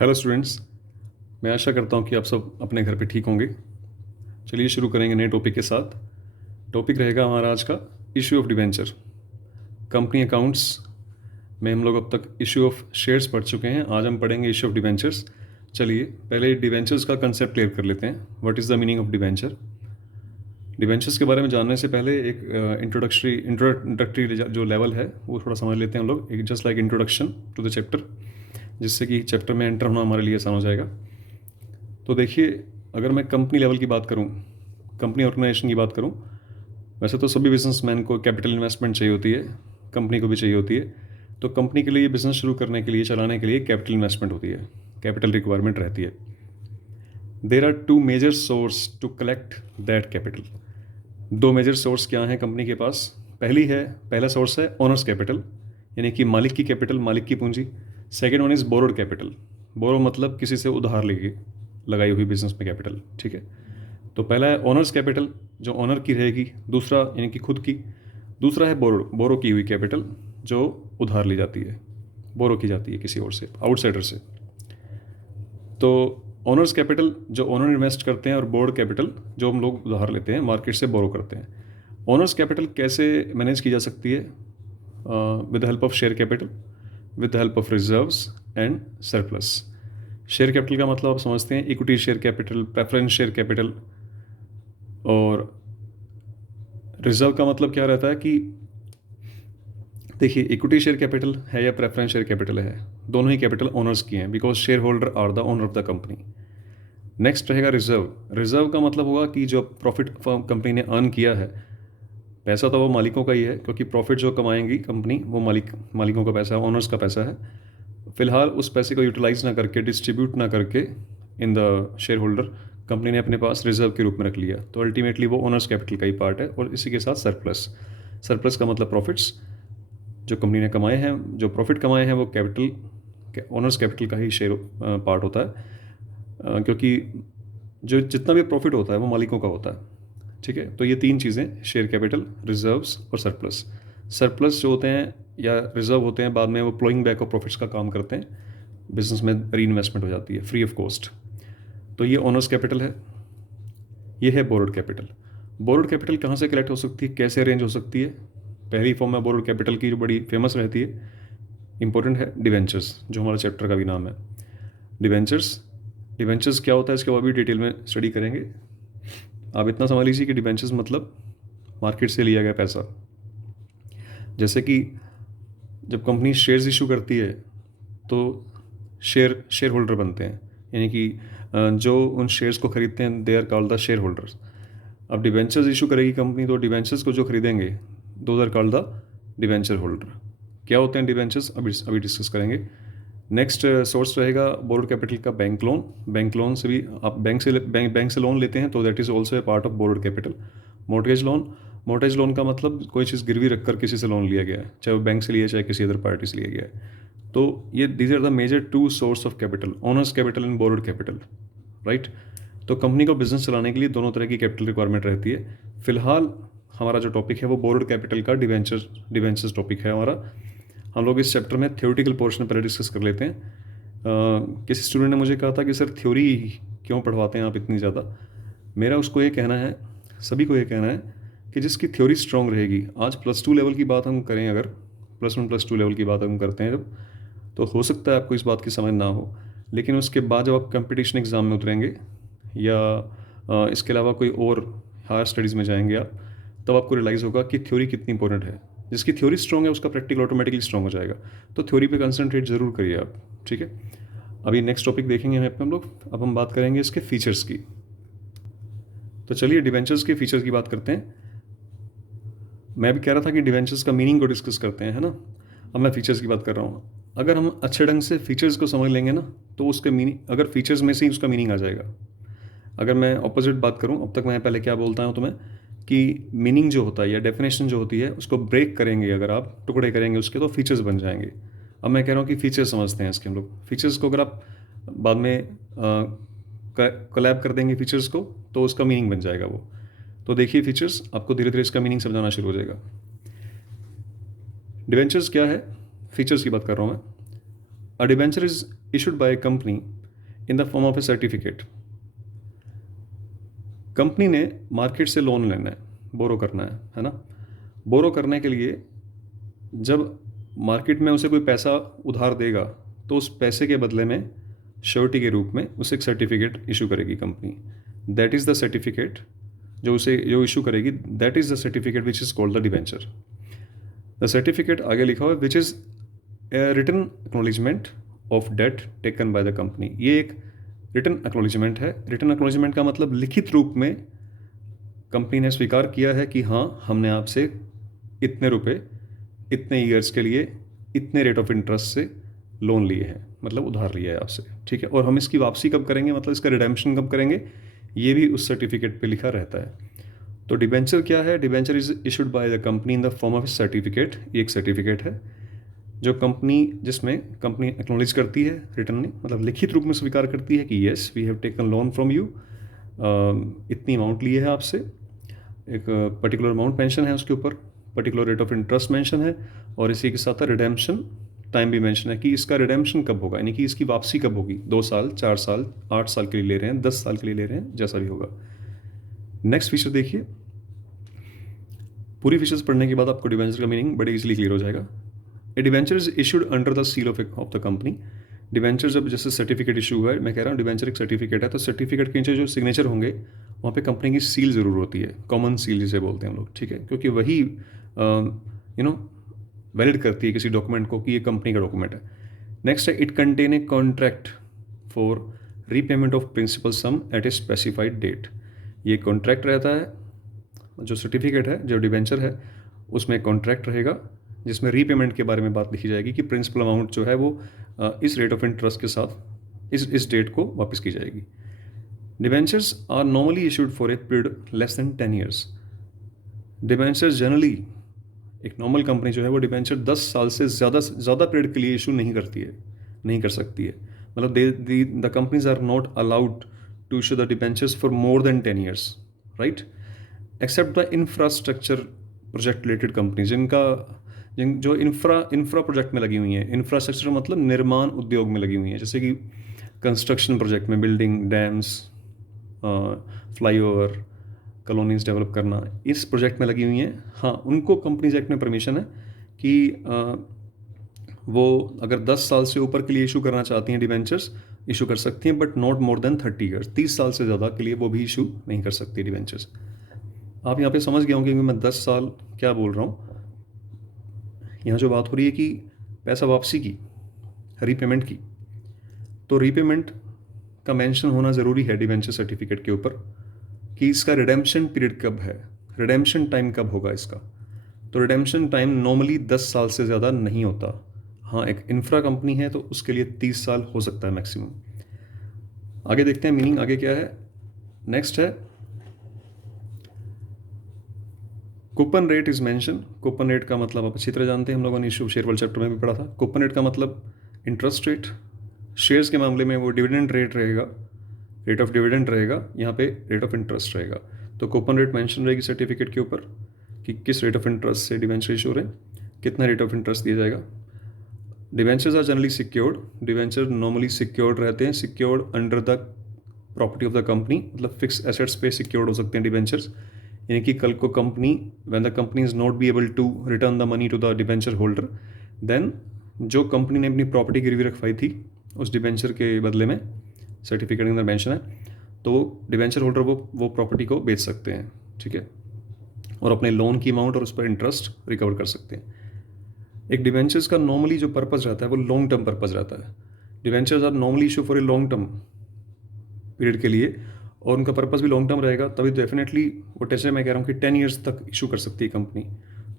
Hello students. मैं आशा करता हूँ कि आप सब अपने घर पे ठीक होंगे। चलिए शुरू करेंगे नए टॉपिक के साथ। टॉपिक रहेगा हमारा आज का issue of debenture. Company accounts में हम लोग अब तक इशू ऑफ शेयर्स पढ़ चुके हैं। आज हम पढ़ेंगे इशू ऑफ डिवेंचर्स। चलिए पहले डिवेंचर्स का कंसेप्ट क्लियर कर लेते हैं। What is the meaning of debenture. Debentures के बारे में जानने से पहले एक इंट्रोडक्टरी जो लेवल है वो थोड़ा समझ लेते हैं हम लोग, एक just like introduction to the chapter, जिससे कि चैप्टर में एंटर होना हमारे लिए आसान हो जाएगा। तो देखिए, अगर मैं कंपनी लेवल की बात करूं, कंपनी ऑर्गेनाइजेशन की बात करूं, वैसे तो सभी बिजनेसमैन को कैपिटल इन्वेस्टमेंट चाहिए होती है, कंपनी को भी चाहिए होती है। तो कंपनी के लिए बिज़नेस शुरू करने के लिए, चलाने के लिए कैपिटल इन्वेस्टमेंट होती है, कैपिटल रिक्वायरमेंट रहती है। There are two major source to collect that capital. दो मेजर सोर्स क्या हैं कंपनी के पास। पहला सोर्स है ओनर्स कैपिटल, यानी कि मालिक की कैपिटल, मालिक की पूंजी। Second one is borrowed capital. Borrow मतलब किसी से उधार लेके लगाई हुई बिजनेस में कैपिटल, ठीक है। तो पहला है ओनर्स कैपिटल, जो ओनर की रहेगी। दूसरा यानी कि खुद की। दूसरा है बोरो की हुई कैपिटल, जो उधार ली जाती है, बोरो की जाती है किसी और से, आउटसाइडर से। तो ओनर्स कैपिटल जो ओनर इन्वेस्ट करते हैं, और बोर्ड कैपिटल जो हम लोग उधार लेते हैं, मार्केट से बोरो करते हैं। ओनर्स कैपिटल कैसे मैनेज की जा सकती है? With the help of share capital, with the help of reserves and surplus. Share capital का मतलब आप समझते हैं, equity share capital, preference share capital. और रिजर्व का मतलब क्या रहता है कि देखिए, इक्विटी शेयर कैपिटल है या प्रेफरेंस शेयर कैपिटल है, दोनों ही कैपिटल ओनर्स की हैं, because share holder are the owner of the company. Next रहेगा रिजर्व। रिजर्व का मतलब होगा कि जो प्रॉफिट कंपनी ने अर्न किया है, पैसा तो वो मालिकों का ही है, क्योंकि प्रॉफिट जो कमाएंगी कंपनी वो मालिकों का पैसा है, ओनर्स का पैसा है। फिलहाल उस पैसे को यूटिलाइज ना करके, डिस्ट्रीब्यूट ना करके in the share holder, company ने अपने पास रिजर्व के रूप में रख लिया। तो अल्टीमेटली वो ओनर्स कैपिटल का ही पार्ट है। और इसी के साथ सरप्लस। सरप्लस का मतलब प्रॉफिट्स जो कंपनी ने कमाए हैं, जो प्रॉफिट कमाए हैं, वो कैपिटल, ओनर्स कैपिटल का ही शेयर पार्ट होता है। क्योंकि जो जितना भी प्रॉफिट होता है वो मालिकों का होता है, ठीक है। तो ये तीन चीज़ें, शेयर कैपिटल, रिजर्व्स और सरप्लस। सरप्लस जो होते हैं या रिजर्व होते हैं, बाद में वो प्लोइंग बैक ऑफ प्रॉफिट्स का काम करते हैं, बिजनेस में री इन्वेस्टमेंट हो जाती है फ्री ऑफ कॉस्ट। तो ये ओनर्स कैपिटल है। ये है बोरोड कैपिटल। बोरोड कैपिटल कहाँ से कलेक्ट हो सकती है, कैसे अरेंज हो सकती है? पहली फॉर्म है बोरोड कैपिटल की, जो बड़ी फेमस रहती है, इंपॉर्टेंट है, डिवेंचर्स, जो हमारा चैप्टर का भी नाम है, डिवेंचर्स। डिवेंचर्स क्या होता है इसके बाद भी डिटेल में स्टडी करेंगे। आप इतना समझ लीजिए कि डिवेंचर्स मतलब मार्केट से लिया गया पैसा। जैसे कि जब कंपनी शेयर्स इशू करती है तो शेयर होल्डर बनते हैं, यानी कि जो उन शेयर्स को खरीदते हैं, they are called the share holders. अब डिवेंचर्स इशू करेगी कंपनी, तो डिवेंचर्स को जो खरीदेंगे, those are called the debenture holder. क्या होते हैं डिवेंचर्स, अभी डिस्कस करेंगे। नेक्स्ट सोर्स रहेगा बोरोड कैपिटल का बैंक लोन। बैंक लोन से भी आप बैंक से लोन लेते हैं, तो that is also a part of borrowed capital. Mortgage loan. Mortgage loan का मतलब कोई चीज़ गिरवी रखकर किसी से लोन लिया गया है, चाहे वो बैंक से लिया, चाहे किसी अदर पार्टी से लिया गया है। तो ये these are the major two source of capital, owners capital and borrowed capital, right. तो कंपनी को बिजनेस चलाने के लिए दोनों तरह की कैपिटल रिक्वायरमेंट रहती है। फिलहाल हमारा जो टॉपिक है वो बोरोड कैपिटल का डिवेंचर्स टॉपिक है हमारा। हम लोग इस चैप्टर में थ्योरेटिकल पोर्शन पहले डिस्कस कर लेते हैं। किसी स्टूडेंट ने मुझे कहा था कि सर थ्योरी क्यों पढ़वाते हैं आप इतनी ज़्यादा। मेरा उसको ये कहना है, सभी को ये कहना है, कि जिसकी थ्योरी स्ट्रांग रहेगी, आज +2 लेवल की बात हम करें, अगर +1 +2 लेवल की बात हम करते हैं जब, तो हो सकता है आपको इस बात की समझ ना हो, लेकिन उसके बाद जब आप कंपटीशन एग्ज़ाम में उतरेंगे या इसके अलावा कोई और हायर स्टडीज़ में जाएंगे आप, तब आपको रियलाइज़ होगा कि थ्योरी कितनी इंपॉर्टेंट है। जिसकी थ्योरी स्ट्रांग है उसका प्रैक्टिकल ऑटोमेटिकली स्ट्रांग हो जाएगा। तो थ्योरी पे कंसंट्रेट ज़रूर करिए आप, ठीक है। अभी नेक्स्ट टॉपिक देखेंगे हम लोग। अब हम बात करेंगे इसके फीचर्स की। तो चलिए डिवेंचर्स के फीचर्स की बात करते हैं। मैं भी कह रहा था कि डिवेंचर्स का मीनिंग को डिस्कस करते हैं, है ना। अब मैं फीचर्स की बात कर रहा हूँ। अगर हम अच्छे ढंग से फीचर्स को समझ लेंगे ना, तो उसके मीनिंग, अगर फीचर्स में से ही उसका मीनिंग आ जाएगा। अगर मैं ऑपोजिट बात करूँ, अब तक मैं पहले क्या बोलता हूँ तुम्हें, कि मीनिंग जो होता है या डेफिनेशन जो होती है, उसको ब्रेक करेंगे, अगर आप टुकड़े करेंगे उसके, तो फीचर्स बन जाएंगे। अब मैं कह रहा हूँ कि फीचर्स समझते हैं इसके हम लोग। फीचर्स को अगर आप बाद में कोलैब कर देंगे फीचर्स को, तो उसका मीनिंग बन जाएगा वो। तो देखिए फीचर्स, आपको धीरे धीरे इसका मीनिंग समझाना शुरू हो जाएगा। डिवेंचर्स क्या है, फीचर्स की बात कर रहा हूँ मैं। अ debenture is issued by A company in the form of A certificate. Company ने मार्केट से लोन लेना है, बोरो करना है ना। बोरो करने के लिए जब मार्केट में उसे कोई पैसा उधार देगा तो उस पैसे के बदले में श्योरिटी के रूप में उसे एक सर्टिफिकेट इशू करेगी company. That is the certificate जो इशू करेगी, that is the certificate which is called the debenture. The certificate आगे लिखा हुआ है which is a written acknowledgement of debt taken by the company. ये एक रिटन एक्नॉलेजमेंट है। रिटन एक्नॉलेजमेंट का मतलब लिखित रूप में कंपनी ने स्वीकार किया है कि हाँ, हमने आपसे इतने रुपए इतने ईयर्स के लिए इतने रेट ऑफ इंटरेस्ट से लोन लिए हैं, मतलब उधार लिया है आपसे, ठीक है। और हम इसकी वापसी कब करेंगे, मतलब इसका रिडेम्पशन कब करेंगे, ये भी उस सर्टिफिकेट पे लिखा रहता है। तो डिबेंचर क्या है? Debenture is issued by the company in the form of certificate. ये एक सर्टिफिकेट है जिसमें कंपनी एक्नॉलेज करती है रिटर्न, मतलब लिखित रूप में स्वीकार करती है कि yes we have taken loan from you, इतनी अमाउंट लिए है आपसे, एक पर्टिकुलर अमाउंट मेंशन है उसके ऊपर, particular rate of interest mention है, और इसी के साथ रिडेम्पशन टाइम भी मेंशन है कि इसका रिडेम्पशन कब होगा, यानी कि इसकी वापसी कब होगी। 2 साल, 4 साल, 8 साल के लिए ले रहे हैं, 10 साल के लिए ले रहे हैं, जैसा भी होगा। नेक्स्ट फीचर देखिए। पूरी फीचर्स पढ़ने के बाद आपको डिबेंचर का मीनिंग बड़े इजीली क्लियर हो जाएगा। A debenture is issued under the seal of the company. Debenture जब जैसे सर्टिफिकेट इशू हुआ है, मैं कह रहा हूँ डिबेंचर एक सर्टिफिकेट है, तो सर्टिफिकेट के नीचे जो सिग्नेचर होंगे वहाँ पे कंपनी की सील ज़रूर होती है, कॉमन सील जिसे बोलते हैं हम लोग, ठीक है, क्योंकि वही वैलिड करती है किसी डॉक्यूमेंट को कि ये कंपनी का डॉक्यूमेंट है। नेक्स्ट है it contain a contract for repayment of principal sum at a specified date. ये कॉन्ट्रैक्ट रहता है, जो सर्टिफिकेट है, जो डिबेंचर है, उसमें कॉन्ट्रैक्ट रहेगा जिसमें रीपेमेंट के बारे में बात लिखी जाएगी कि प्रिंसिपल अमाउंट जो है वो इस रेट ऑफ इंटरेस्ट के साथ इस डेट को वापस की जाएगी। Debentures are normally issued for a period less than 10 years. Debentures generally, एक नॉर्मल कंपनी जो है वो डिबेंचर 10 साल से ज़्यादा पीरियड के लिए इशू नहीं करती है, नहीं कर सकती है। मतलब the companies are not allowed to issue the debentures for more than 10 years, right, except the infrastructure project related companies, जो इंफ्रा प्रोजेक्ट में लगी हुई हैं। इंफ्रास्ट्रक्चर मतलब निर्माण उद्योग में लगी हुई हैं, जैसे कि कंस्ट्रक्शन प्रोजेक्ट में building, dams, flyover, colonies develop करना, इस प्रोजेक्ट में लगी हुई हैं। हाँ, उनको कंपनीज एक्ट में परमिशन है कि वो अगर 10 साल से ऊपर के लिए इशू करना चाहती हैं डिबेंचर्स, इशू कर सकती हैं, but not more than 30 years. 30 साल से ज़्यादा के लिए वो भी इशू नहीं कर सकती डिबेंचर्स। आप यहाँ पे समझ गए होंगे कि मैं 10 साल क्या बोल रहा हूँ। यहाँ जो बात हो रही है कि पैसा वापसी की, रीपेमेंट की, तो रीपेमेंट का मेंशन होना ज़रूरी है डिबेंचर सर्टिफिकेट के ऊपर कि इसका रिडेम्पशन पीरियड कब है, रिडेम्पशन टाइम कब होगा इसका। तो रिडेम्पशन टाइम नॉर्मली 10 साल से ज़्यादा नहीं होता। हाँ, एक इंफ्रा कंपनी है तो उसके लिए 30 साल हो सकता है मैक्सिमम। आगे देखते हैं मीनिंग आगे क्या है। नेक्स्ट है coupon rate is mention. Coupon rate का मतलब आप अच्छी तरह जानते हैं, हम लोगों ने इशू शेयर वर्ल्ड चैप्टर में भी पढ़ा था। कूपन रेट का मतलब इंटरेस्ट रेट। शेयर्स के मामले में वो डिविडेंड रेट रहेगा, रेट ऑफ डिविडेंड रहेगा, यहाँ पे रेट ऑफ इंटरेस्ट रहेगा। तो कूपन रेट मेंशन रहेगी सर्टिफिकेट के ऊपर कि किस रेट ऑफ इंटरेस्ट से डिवेंचर इशू है, कितना रेट ऑफ इंटरेस्ट दिया जाएगा। Debentures are generally secured. Debenture normally secured रहते हैं, secured under the property of the company, मतलब फिक्स एसेट्स पे सिक्योर्ड हो सकते हैं डिवेंचर्स। यानी कि कल को company, when the company is not be able to return the money to the debenture holder, then जो कंपनी ने अपनी प्रॉपर्टी गिरवी रखवाई थी उस डिवेंचर के बदले में, सर्टिफिकेट के अंदर मेंशन है, तो डिवेंचर होल्डर वो प्रॉपर्टी को बेच सकते हैं, ठीक है, और अपने लोन की अमाउंट और उस पर इंटरेस्ट रिकवर कर सकते हैं। एक डिवेंचर्स का नॉर्मली जो पर्पज़ रहता है वो लॉन्ग टर्म पर्पज़ रहता है। Debentures are normally issue for a long term period के लिए, और उनका पर्पज़ भी लॉन्ग टर्म रहेगा, तभी डेफिनेटली वो जैसे मैं कह रहा हूँ कि 10 ईयर्स तक इशू कर सकती है कंपनी।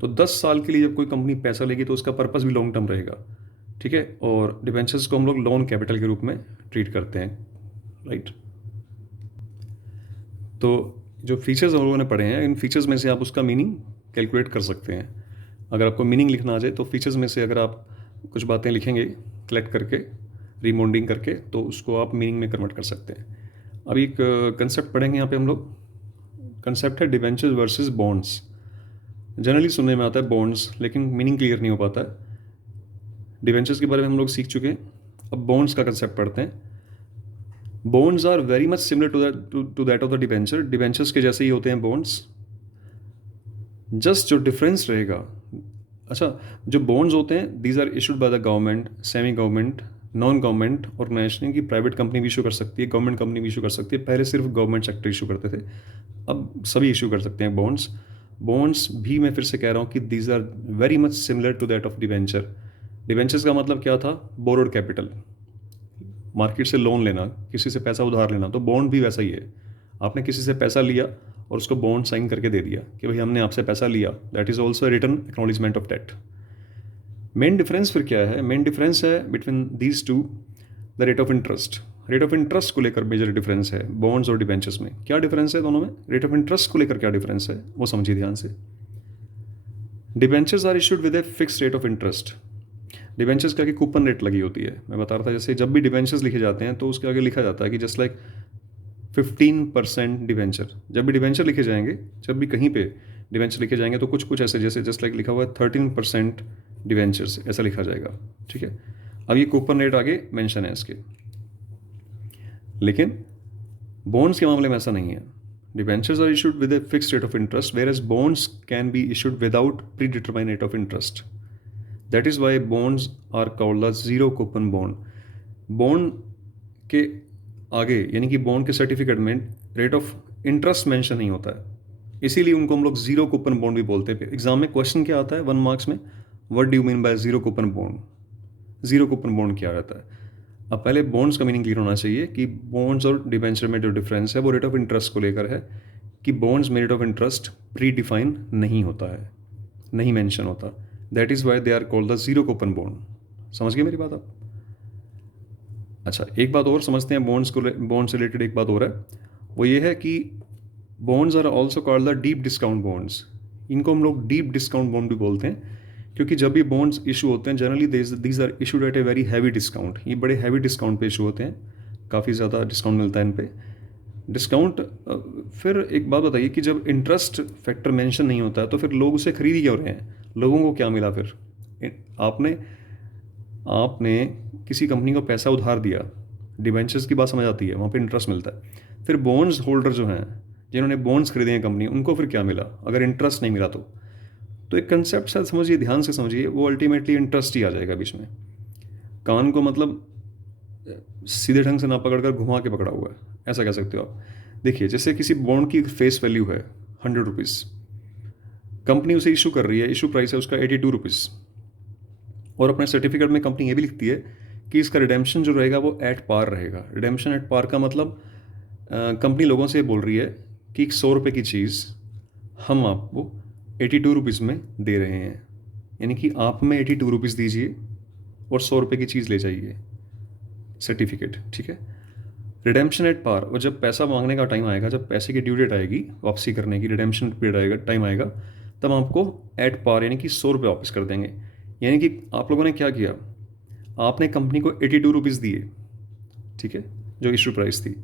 तो 10 साल के लिए जब कोई कंपनी पैसा लेगी तो उसका पर्पज़ भी लॉन्ग टर्म रहेगा, ठीक है। और डिवेंचर्स को हम लोग लोन कैपिटल के रूप में ट्रीट करते हैं, राइट। तो जो फीचर्स हम लोगों ने पढ़े हैं, इन फीचर्स में से आप उसका मीनिंग कैलकुलेट कर सकते हैं। अगर आपको मीनिंग लिखना आ जाए तो फीचर्स में से अगर आप कुछ बातें लिखेंगे कलेक्ट करके, रीमोल्डिंग करके, तो उसको आप मीनिंग में कन्वर्ट कर सकते हैं। अभी एक कंसेप्ट पढ़ेंगे यहाँ पे हम लोग। कंसेप्ट है डिवेंचर्स वर्सेस बॉन्ड्स। जनरली सुनने में आता है बॉन्ड्स, लेकिन मीनिंग क्लियर नहीं हो पाता है। डिवेंचर्स के बारे में हम लोग सीख चुके हैं, अब बॉन्ड्स का कंसेप्ट पढ़ते हैं। Bonds are very much similar to that of the debenture. Debentures के जैसे ही होते हैं बॉन्ड्स, जस्ट जो डिफरेंस रहेगा, अच्छा, जो बॉन्ड्स होते हैं these are issued by the government, semi government, non government organisation की प्राइवेट कंपनी भी इशू कर सकती है, गवर्नमेंट कंपनी भी इशू कर सकती है। पहले सिर्फ गवर्नमेंट सेक्टर इशू करते थे, अब सभी इशू कर सकते हैं बॉन्ड्स। बॉन्ड्स भी मैं फिर से कह रहा हूँ कि these are very much similar to that of debenture. Debentures का मतलब क्या था? बोरोड कैपिटल, मार्केट से लोन लेना, किसी से पैसा उधार लेना। तो बॉन्ड भी वैसा ही है, आपने किसी से पैसा लिया और उसको बॉन्ड साइन करके दे दिया कि भाई हमने आपसे पैसा लिया, that is also return acknowledgement of debt. Main difference फिर क्या है? मेन डिफरेंस है between these two the rate of interest. Rate of interest को लेकर मेजर डिफरेंस है बॉन्ड्स और डिबेंचर्स में। क्या डिफरेंस है दोनों में? रेट ऑफ इंटरेस्ट को लेकर क्या डिफरेंस है वो समझिए ध्यान से। Debentures are issued with a fix rate of interest. Debentures के आगे कूपन रेट लगी होती है। मैं बता रहा था, जैसे जब भी डिबेंचर्स लिखे जाते हैं तो उसके आगे लिखा जाता है कि जस्ट लाइक 15% डिबेंचर। जब भी डिबेंचर लिखे जाएंगे, जब भी कहीं पे डिबेंचर लिखे जाएंगे तो कुछ कुछ ऐसे, जैसे जस्ट लाइक लिखा हुआ है 13% डिबेंचर्स, ऐसा लिखा जाएगा, ठीक है। अब ये कूपन रेट आगे मेंशन है इसके, लेकिन बॉन्ड्स के मामले में ऐसा नहीं है। Debentures are issued with a fixed rate of interest, whereas bonds can be issued without predetermined rate of interest. That is why bonds are called the zero coupon bond. Bond के आगे यानी कि bond के certificate में rate of interest mention नहीं होता है, इसीलिए उनको हम लोग जीरो कूपन बॉन्ड भी बोलते हैं। एग्जाम में क्वेश्चन क्या आता है 1 मार्क्स में? What do you mean by zero coupon bond? Zero coupon bond क्या रहता है? अब पहले बॉन्ड्स का मीनिंग क्लियर होना चाहिए कि बॉन्ड्स और डिबेंचर में जो डिफरेंस है वो रेट ऑफ इंटरेस्ट को लेकर है, कि बॉन्ड्स में rate of interest predefine नहीं होता है, नहीं मेंशन होता। That is why they are called the zero coupon bond. समझ गए मेरी बात आप? अच्छा, एक बात और समझते हैं बॉन्ड्स को, बॉन्ड से रिलेटेड एक बात और है, वो ये है कि bonds are also called the deep discount bonds. इनको हम लोग डीप डिस्काउंट बॉन्ड भी बोलते हैं, क्योंकि जब भी बॉन्ड्स इशू होते हैं generally these are issued at a very heavy discount. ये बड़े हैवी डिस्काउंट पे इशू होते हैं, काफ़ी ज़्यादा डिस्काउंट मिलता है इन पे। डिस्काउंट, फिर एक बात बताइए कि जब इंटरेस्ट फैक्टर मेंशन नहीं होता है तो फिर लोग उसे खरीद ही क्यों रहे हैं? लोगों को क्या मिला फिर? आपने किसी कंपनी को पैसा उधार दिया, डिबेंचर्स की बात समझ आती है, वहाँ पे इंटरेस्ट मिलता है। फिर बॉन्ड्स होल्डर जो हैं, जिन्होंने बॉन्ड्स खरीदे हैं कंपनी, उनको फिर क्या मिला अगर इंटरेस्ट नहीं मिला तो एक कंसेप्ट शायद समझिए, ध्यान से समझिए, वो अल्टीमेटली इंटरेस्ट ही आ जाएगा बीच में। कान को मतलब सीधे ढंग से ना पकड़ कर घुमा के पकड़ा हुआ है, ऐसा कह सकते हो आप। देखिए, जैसे किसी बॉन्ड की फेस वैल्यू है 100 रुपीज़, कंपनी उसे इशू कर रही है, इशू प्राइस है उसका 82 रुपीज़, और अपने सर्टिफिकेट में कंपनी ये भी लिखती है कि इसका रिडेम्पशन जो रहेगा वो एट पार रहेगा। रिडेम्पशन एट पार का मतलब कंपनी लोगों से बोल रही है कि 100 रुपये की चीज़ हम आपको 82 रुपीज़ में दे रहे हैं, यानी कि आप में 82 रुपीज़ दीजिए और 100 रुपये की चीज़ ले जाइए, सर्टिफिकेट, ठीक है। रिडेम्पशन एट पार, और जब पैसा मांगने का टाइम आएगा, जब पैसे की ड्यू डेट आएगी वापसी करने की, रिडेम्पशन पीरियड आएगा, टाइम आएगा, तब आपको एट पार यानी कि 100 रुपये वापस कर देंगे। यानी कि आप लोगों ने क्या किया, आपने कंपनी को 82 रुपीज़ दिए, ठीक है, जो इशू प्राइस थी।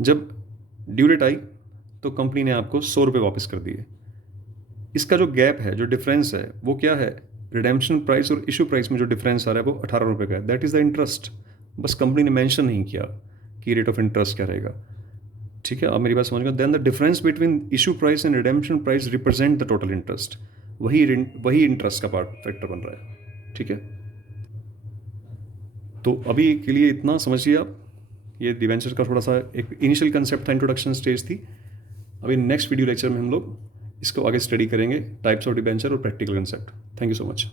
जब ड्यू डेट आई तो कंपनी ने आपको 100 रुपये वापस कर दिए। इसका जो गैप है, जो डिफरेंस है, वो क्या है? रिडेम्पशन प्राइस और इशू प्राइस में जो डिफरेंस आ रहा है वो 18 रुपये का है। That is the interest. बस कंपनी ने मेंशन नहीं किया कि रेट ऑफ इंटरेस्ट क्या रहेगा, ठीक है। आप मेरी बात समझ गए? Then the difference between issue price and redemption price represent the total interest. वही इंटरेस्ट का पार्ट फैक्टर बन रहा है, ठीक है। तो अभी के लिए इतना समझिए आप। ये डिबेंचर का थोड़ा सा एक इनिशियल कंसेप्ट था, इंट्रोडक्शन स्टेज थी। अभी नेक्स्ट वीडियो लेक्चर में हम लोग इसको आगे स्टडी करेंगे, टाइप्स ऑफ डिबेंचर और practical concept. Thank you so much.